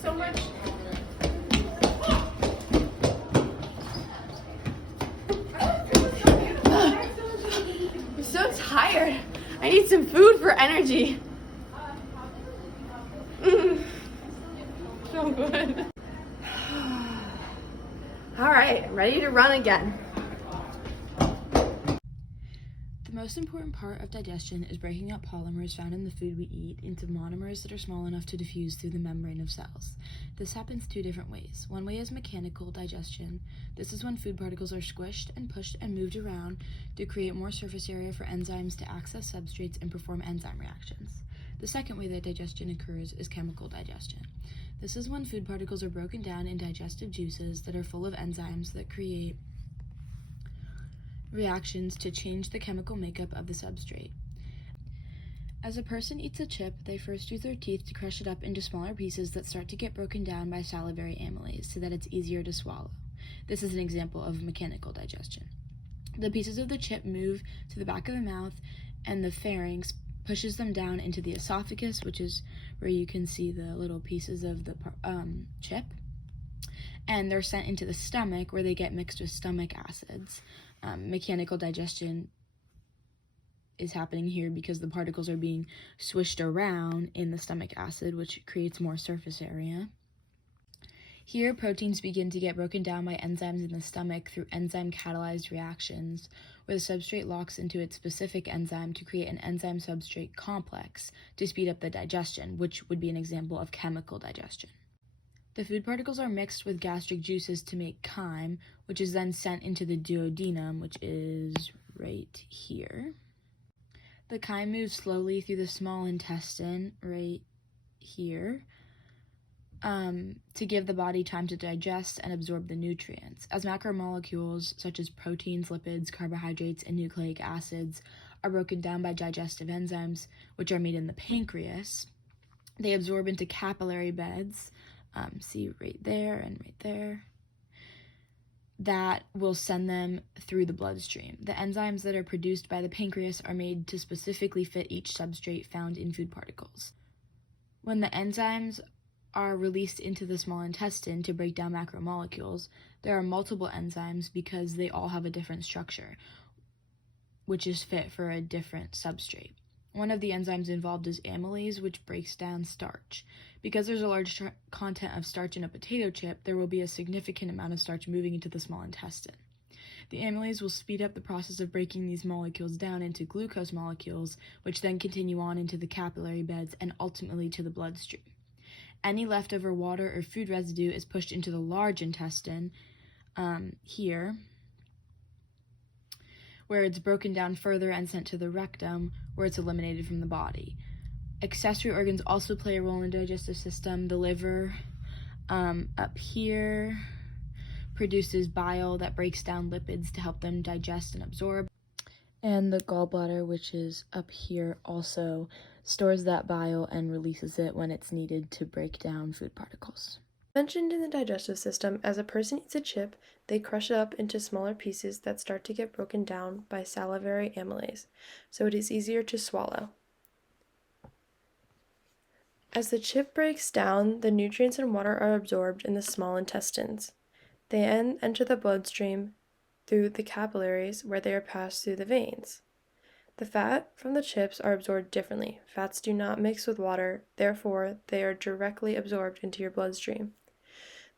so much. I'm so tired. I need some food for energy. So good. All right, ready to run again. The most important part of digestion is breaking up polymers found in the food we eat into monomers that are small enough to diffuse through the membrane of cells. This happens two different ways. One way is mechanical digestion. This is when food particles are squished and pushed and moved around to create more surface area for enzymes to access substrates and perform enzyme reactions. The second way that digestion occurs is chemical digestion. This is when food particles are broken down in digestive juices that are full of enzymes that create reactions to change the chemical makeup of the substrate. As a person eats a chip, they first use their teeth to crush it up into smaller pieces that start to get broken down by salivary amylase so that it's easier to swallow. This is an example of mechanical digestion. The pieces of the chip move to the back of the mouth, and the pharynx pushes them down into the esophagus, which is where you can see the little pieces of the chip, and they're sent into the stomach where they get mixed with stomach acids. Mechanical digestion is happening here because the particles are being swished around in the stomach acid, which creates more surface area. Here, proteins begin to get broken down by enzymes in the stomach through enzyme-catalyzed reactions, where the substrate locks into its specific enzyme to create an enzyme-substrate complex to speed up the digestion, which would be an example of chemical digestion. The food particles are mixed with gastric juices to make chyme, which is then sent into the duodenum, which is right here. The chyme moves slowly through the small intestine, right here, to give the body time to digest and absorb the nutrients. As macromolecules such as proteins, lipids, carbohydrates, and nucleic acids are broken down by digestive enzymes, which are made in the pancreas, they absorb into capillary beds, see right there and right there, that will send them through the bloodstream. The enzymes that are produced by the pancreas are made to specifically fit each substrate found in food particles. When the enzymes are released into the small intestine to break down macromolecules, there are multiple enzymes because they all have a different structure, which is fit for a different substrate. One of the enzymes involved is amylase, which breaks down starch. Because there's a large content of starch in a potato chip, there will be a significant amount of starch moving into the small intestine. The amylase will speed up the process of breaking these molecules down into glucose molecules, which then continue on into the capillary beds and ultimately to the bloodstream. Any leftover water or food residue is pushed into the large intestine, here, where it's broken down further and sent to the rectum, where it's eliminated from the body. Accessory organs also play a role in the digestive system. The liver, up here, produces bile that breaks down lipids to help them digest and absorb. And the gallbladder, which is up here, also stores that bile and releases it when it's needed to break down food particles. Mentioned in the digestive system, as a person eats a chip, they crush it up into smaller pieces that start to get broken down by salivary amylase, so it is easier to swallow. As the chip breaks down, the nutrients and water are absorbed in the small intestines. They then enter the bloodstream through the capillaries, where they are passed through the veins. The fat from the chips are absorbed differently. Fats do not mix with water, therefore they are directly absorbed into your bloodstream.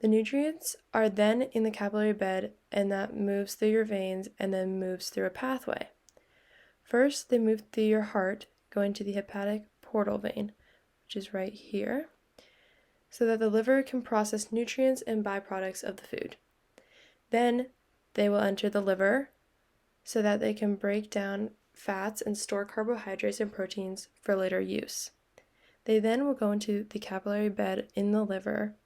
The nutrients are then in the capillary bed, and that moves through your veins and then moves through a pathway. First, they move through your heart, going to the hepatic portal vein, which is right here, so that the liver can process nutrients and byproducts of the food. Then they will enter the liver so that they can break down fats and store carbohydrates and proteins for later use. They then will go into the capillary bed in the liver,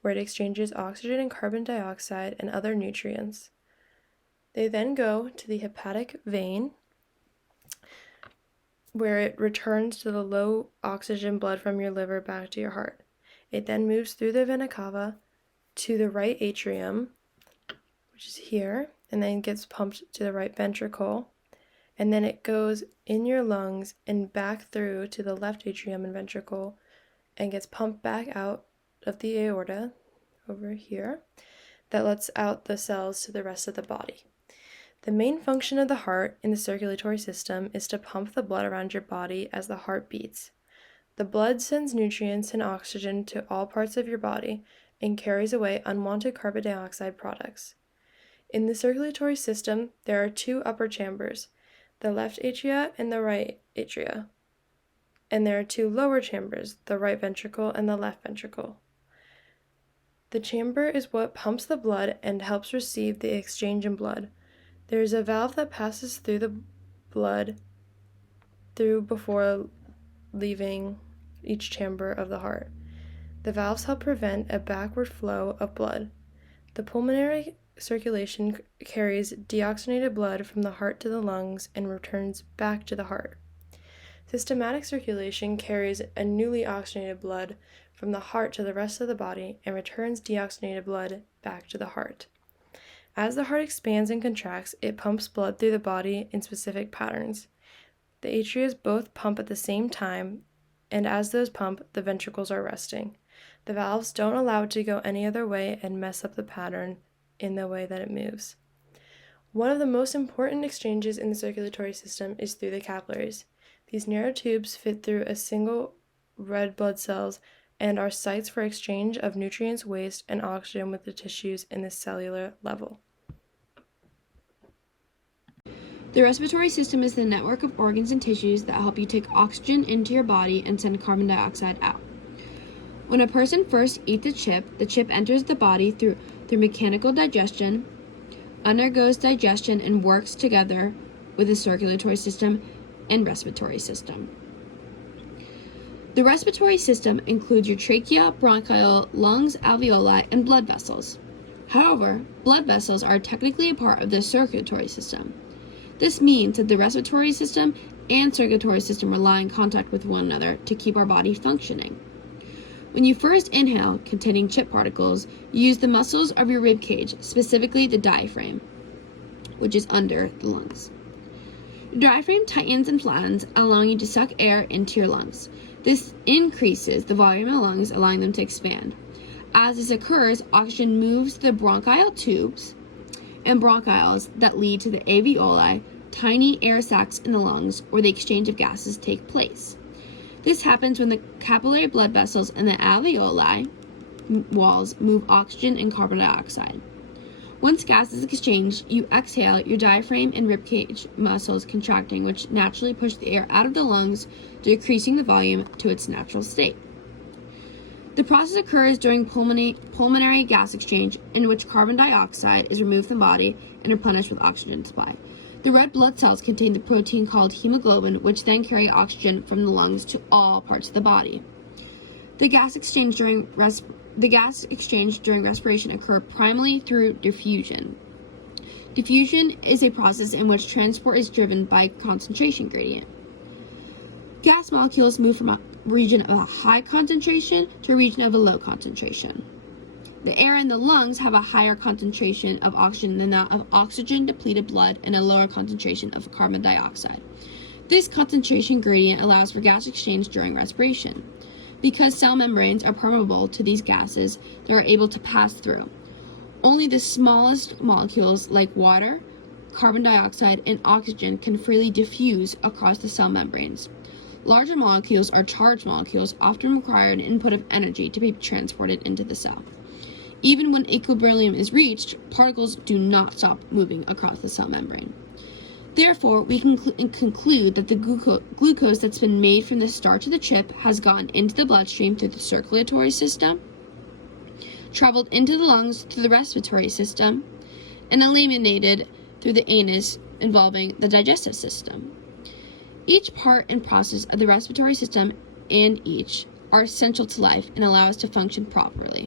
where it exchanges oxygen and carbon dioxide and other nutrients. They then go to the hepatic vein, where it returns to the low oxygen blood from your liver back to your heart. It then moves through the vena cava to the right atrium, which is here, and then gets pumped to the right ventricle, and then it goes in your lungs and back through to the left atrium and ventricle and gets pumped back out of the aorta over here that lets out the cells to the rest of the body. The main function of the heart in the circulatory system is to pump the blood around your body as the heart beats. The blood sends nutrients and oxygen to all parts of your body and carries away unwanted carbon dioxide products. In the circulatory system, there are two upper chambers, the left atria and the right atria. And there are two lower chambers, the right ventricle and the left ventricle. The chamber is what pumps the blood and helps receive the exchange in blood. There is a valve that passes through the blood through before leaving each chamber of the heart. The valves help prevent a backward flow of blood. The pulmonary circulation carries deoxygenated blood from the heart to the lungs and returns back to the heart. Systematic circulation carries a newly oxygenated blood from the heart to the rest of the body and returns deoxygenated blood back to the heart. As the heart expands and contracts, it pumps blood through the body in specific patterns. The atria both pump at the same time, and as those pump, the ventricles are resting. The valves don't allow it to go any other way and mess up the pattern in the way that it moves. One of the most important exchanges in the circulatory system is through the capillaries. These narrow tubes fit through a single red blood cells and are sites for exchange of nutrients, waste, and oxygen with the tissues in the cellular level. The respiratory system is the network of organs and tissues that help you take oxygen into your body and send carbon dioxide out. When a person first eats the chip enters the body through mechanical digestion, undergoes digestion, and works together with the circulatory system and respiratory system. The respiratory system includes your trachea, bronchiole, lungs, alveoli, and blood vessels. However, blood vessels are technically a part of the circulatory system. This means that the respiratory system and circulatory system rely in contact with one another to keep our body functioning. When you first inhale containing chip particles, you use the muscles of your rib cage, specifically the diaphragm, which is under the lungs. The diaphragm tightens and flattens, allowing you to suck air into your lungs. This increases the volume of the lungs, allowing them to expand. As this occurs, oxygen moves to the bronchial tubes and bronchioles that lead to the alveoli, tiny air sacs in the lungs, where the exchange of gases take place. This happens when the capillary blood vessels and the alveoli walls move oxygen and carbon dioxide. Once gas is exchanged, you exhale, your diaphragm and ribcage muscles contracting, which naturally push the air out of the lungs, decreasing the volume to its natural state. The process occurs during pulmonary gas exchange, in which carbon dioxide is removed from the body and replenished with oxygen supply. The red blood cells contain the protein called hemoglobin, which then carry oxygen from the lungs to all parts of the body. The gas exchange during respiration occurs primarily through diffusion. Diffusion is a process in which transport is driven by concentration gradient. Gas molecules move from a region of a high concentration to a region of a low concentration. The air in the lungs have a higher concentration of oxygen than that of oxygen-depleted blood and a lower concentration of carbon dioxide. This concentration gradient allows for gas exchange during respiration. Because cell membranes are permeable to these gases, they are able to pass through. Only the smallest molecules like water, carbon dioxide, and oxygen can freely diffuse across the cell membranes. Larger molecules are charged molecules, often require an input of energy to be transported into the cell. Even when equilibrium is reached, particles do not stop moving across the cell membrane. Therefore, we can conclude that the glucose that's been made from the starch of the chip has gone into the bloodstream through the circulatory system, traveled into the lungs through the respiratory system, and eliminated through the anus, involving the digestive system. Each part and process of the respiratory system and each are essential to life and allow us to function properly.